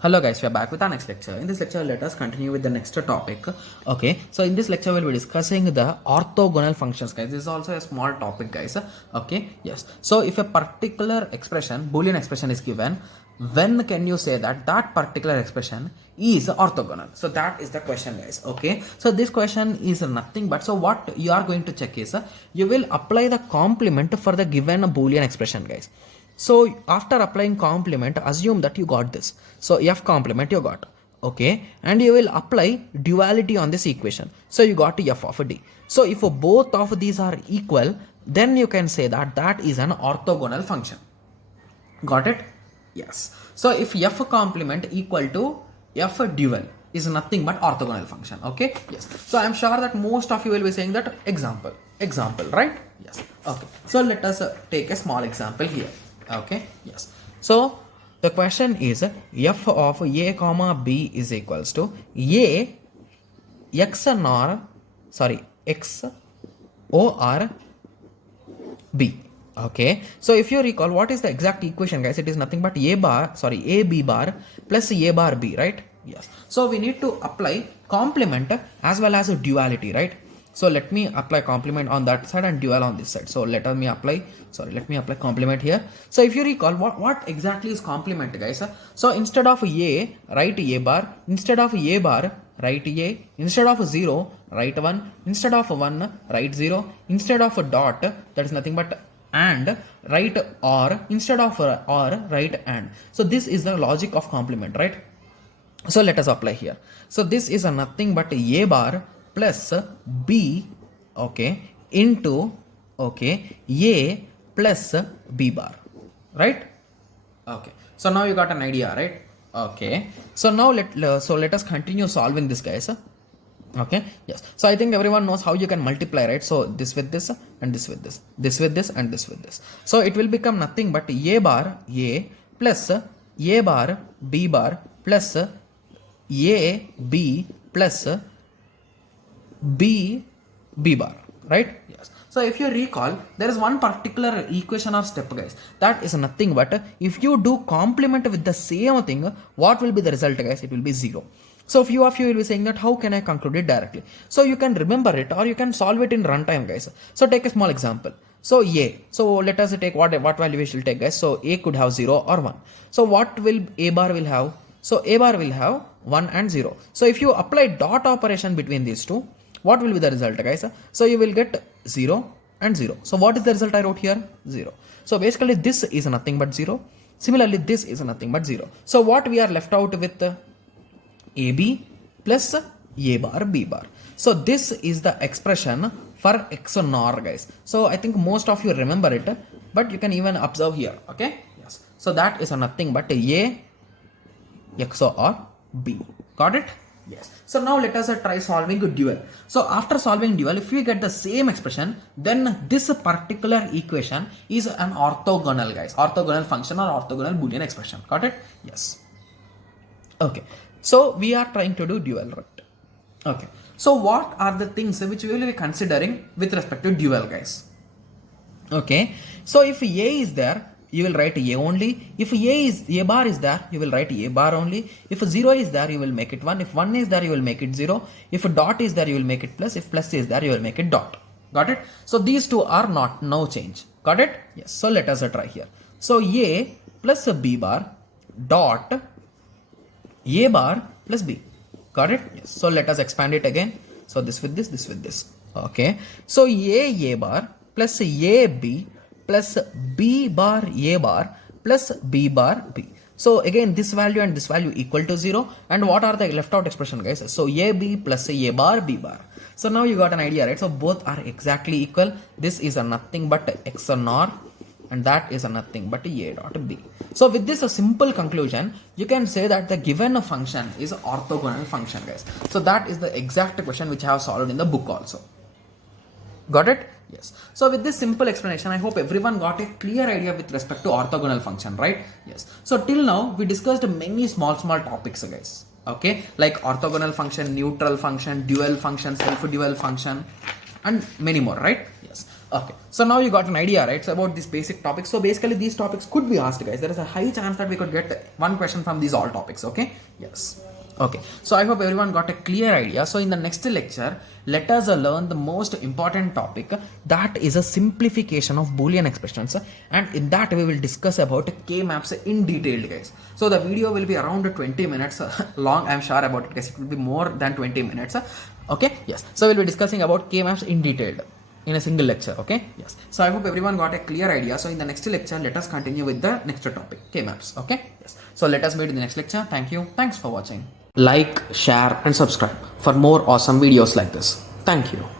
Hello guys, we are back with our next lecture. In this lecture, let us continue with the next topic. Okay, so in this lecture, we'll be discussing the orthogonal functions, guys. This is also a small topic, guys. Okay, yes. So if a particular expression, Boolean expression is given, when can you say that that particular expression is orthogonal? So that is the question, guys. Okay, so this question is nothing but, so what you are going to check is, you will apply the complement for the given Boolean expression, guys. So after applying complement, assume that you got this. So f complement you got, okay, and you will apply duality on this equation. So you got f of d. So if both of these are equal, then you can say that that is an orthogonal function. Got it? Yes. So if f complement equal to f dual is nothing but orthogonal function. Okay. Yes. So I am sure that most of you will be saying that example, right? Yes. Okay. So let us take a small example here. Okay, yes. So the question is f of a comma b is equals to a x nor x or b. Okay, so if you recall, what is the exact equation, guys? It is nothing but a b bar plus a bar b, right? Yes. So we need to apply complement as well as a duality, right? So let me apply complement on that side and dual on this side. So let me apply complement here. So if you recall, what exactly is complement, guys? So instead of a, write a bar. Instead of a bar, write a. Instead of 0, write 1. Instead of 1, write 0. Instead of a dot, that is nothing but and, write or. Instead of or, write and. So this is the logic of complement, right? So let us apply here. So this is a nothing but a bar plus b, okay, into, okay, a plus b bar, right? Okay, so now you got an idea, right? Okay, so now let us continue solving this, guys. Okay, yes. So I think everyone knows how you can multiply, right? So this with this and this with this, this with this and this with this. So it will become nothing but a bar a plus a bar b bar plus a b plus b bar, right? Yes. So if you recall, there is one particular equation or step, guys, that is nothing but if you do complement with the same thing, what will be the result, guys? It will be 0. So few of you will be saying that how can I conclude it directly? So you can remember it or you can solve it in runtime, guys. So take a small example. So a, so let us take what value we should take, guys. So a could have 0 or 1. So what will a bar will have? So a bar will have 1 and 0. So if you apply dot operation between these two, what will be the result, guys? So you will get 0 and 0. So what is the result I wrote here? 0. So basically this is nothing but 0. Similarly, this is nothing but 0. So what we are left out with? AB plus a bar b bar. So this is the expression for XOR, guys. So I think most of you remember it, but you can even observe here. Okay. Yes. So that is nothing but a XOR b. Got it? Yes. So now let us try solving a dual. So after solving dual, if we get the same expression, then this particular equation is an orthogonal, guys. Orthogonal function or orthogonal Boolean expression. Got it? Yes. Okay. So we are trying to do dual, right? Okay. So what are the things which we will be considering with respect to dual, guys? Okay. So if a is there, you will write a only. If a bar is there, you will write a bar only. If 0 is there, you will make it 1. If 1 is there, you will make it 0. If a dot is there, you will make it plus. If plus is there, you will make it dot. Got it? So these two are no change. Got it? Yes. So let us try here. So a plus a b bar dot a bar plus b. Got it? Yes. So let us expand it again. So this with this. Okay. So a bar plus a b plus b bar a bar plus b bar b. So again this value and this value equal to 0. And what are the left out expression, guys? So a b plus a bar b bar. So now you got an idea, right? So both are exactly equal. This is a nothing but XOR and that is a nothing but a dot b. So with this a simple conclusion, you can say that the given function is orthogonal function, guys. So that is the exact question which I have solved in the book also. Got it? Yes. So with this simple explanation, I hope everyone got a clear idea with respect to orthogonal function, right? Yes. So till now we discussed many small topics, guys. Okay, like orthogonal function, neutral function, dual function, self-dual function, and many more, right? Yes. Okay, so now you got an idea, right? So about these basic topics. So basically these topics could be asked, guys. There is a high chance that we could get one question from these all topics. Okay, yes. Okay, so I hope everyone got a clear idea. So in the next lecture, let us learn the most important topic, that is a simplification of Boolean expressions, and in that we will discuss about K-maps in detail, guys. So the video will be around 20 minutes long. I'm sure about it, guys. It will be more than 20 minutes. Okay, yes. So we'll be discussing about K-maps in detail in a single lecture. Okay, yes. So I hope everyone got a clear idea. So in the next lecture, let us continue with the next topic, K-maps. Okay, yes. So let us meet in the next lecture. Thank you. Thanks for watching. Like, share and subscribe for more awesome videos like this. Thank you.